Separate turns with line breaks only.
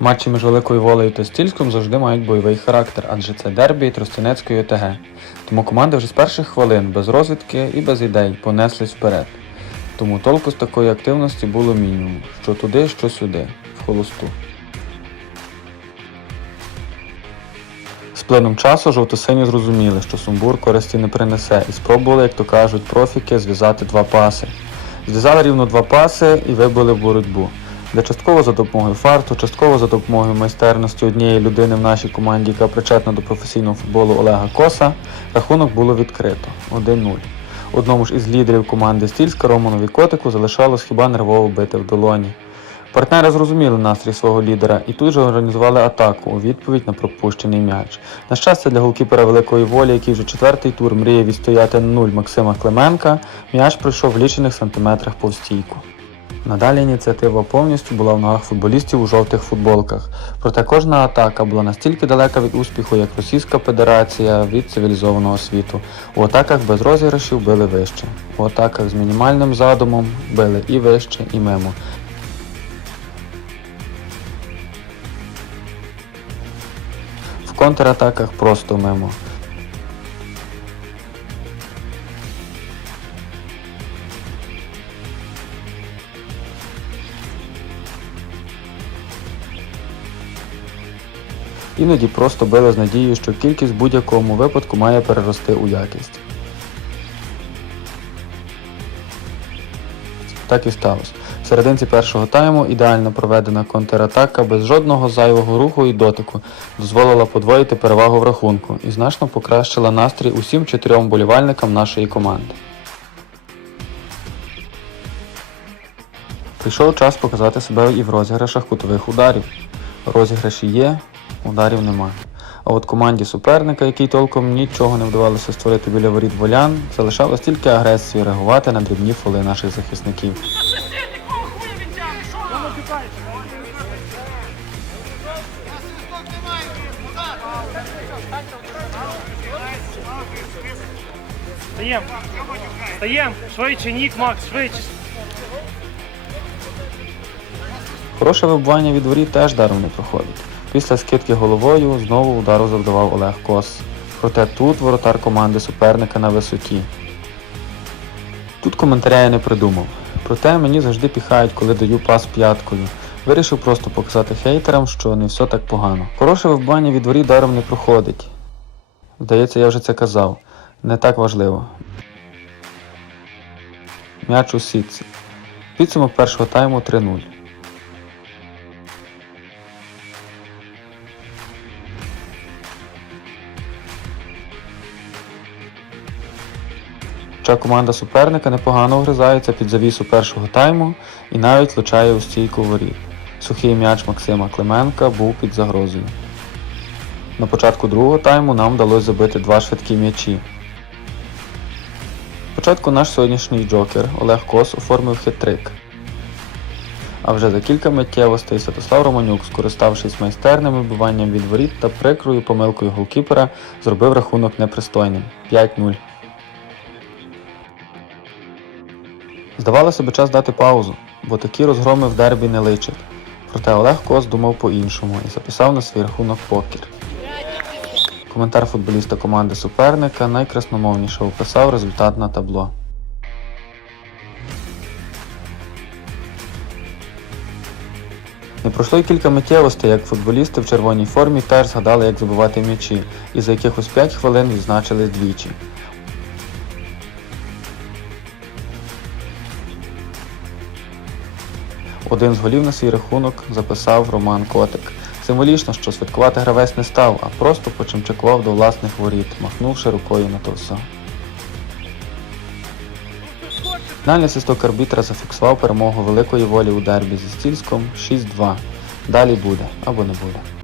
Матчі між Великою Волею та Стільськом завжди мають бойовий характер, адже це дербі Тростянецької ОТГ. Тому команди вже з перших хвилин без розвідки і без ідей понеслись вперед. Тому толку з такої активності було мінімум, що туди, що сюди, в холосту. З плином часу жовтосині зрозуміли, що сумбур користі не принесе, і спробували, як то кажуть, профіки зв'язати два паси. Зв'язали рівно два паси і вибили в боротьбу. Де частково за допомогою фарту, частково за допомогою майстерності однієї людини в нашій команді, яка причетна до професійного футболу Олега Коса, рахунок було відкрито 1-0. Одному ж із лідерів команди Стільська Романові Котику залишалось хіба нервово бити в долоні. Партнери зрозуміли настрій свого лідера і тут же організували атаку у відповідь на пропущений м'яч. На щастя, для голкіпера великої волі, який вже четвертий тур мріє відстояти на нуль Максима Клименка, м'яч пройшов в лічених сантиметрах повз стійку. Надалі ініціатива повністю була в ногах футболістів у жовтих футболках. Проте кожна атака була настільки далека від успіху, як Російська Федерація від цивілізованого світу. У атаках без розіграшів били вище. У атаках з мінімальним задумом били і вище, і мимо. В контратаках просто мимо. Іноді просто били з надією, що кількість в будь-якому випадку має перерости у якість. Так і сталося. В серединці першого тайму ідеально проведена контратака без жодного зайвого руху і дотику дозволила подвоїти перевагу в рахунку і значно покращила настрій усім чотирьом болівальникам нашої команди. Прийшов час показати себе і в розіграшах кутових ударів. Розіграші є, ударів немає. А от команді суперника, який толком нічого не вдавалося створити біля воріт волян, залишалось тільки агресію реагувати на дрібні фоли наших захисників.
Стаєм. Стаєм. Швидше, Нік, Макс, швидше.
Хороше вибування від воріт теж даром не проходить. Після скидки головою знову удару завдавав Олег Кос. Проте тут воротар команди суперника на висоті. Тут коментаря я не придумав. Проте мені завжди піхають, коли даю пас п'яткою. Вирішив просто показати хейтерам, що не все так погано. Хороше вибування від воріт даром не проходить. Здається, я вже це казав. Не так важливо. М'яч у сітці. Підсумок першого тайму 3-0. Хоча команда суперника непогано вгризається під завісу першого тайму і навіть влучає у стійку воріт. Сухий м'яч Максима Клименка був під загрозою. На початку другого тайму нам вдалося забити два швидкі м'ячі. Спочатку наш сьогоднішній джокер Олег Кос оформив хитрик. А вже за кілька миттєвостей Святослав Романюк, скориставшись майстерним вибиванням від воріт та прикрою помилкою голкіпера, зробив рахунок непристойним 5-0. Здавалося би час дати паузу, бо такі розгроми в дербі не личать. Проте Олег Кос думав по-іншому і записав на свій рахунок покер. Коментар футболіста команди суперника найкрасномовніше описав результат на табло. Не пройшло й кілька миттєвостей, як футболісти в червоній формі теж згадали, як забивати м'ячі, і за якихось 5 хвилин відзначились двічі. Один з голів на свій рахунок записав Роман Котик. Символічно, що святкувати гравець не став, а просто почимчикував до власних воріт, махнувши рукою на то. Фінальний свисток арбітра зафіксував перемогу великої волі у дербі зі Стільськом 6-2. Далі буде або не буде.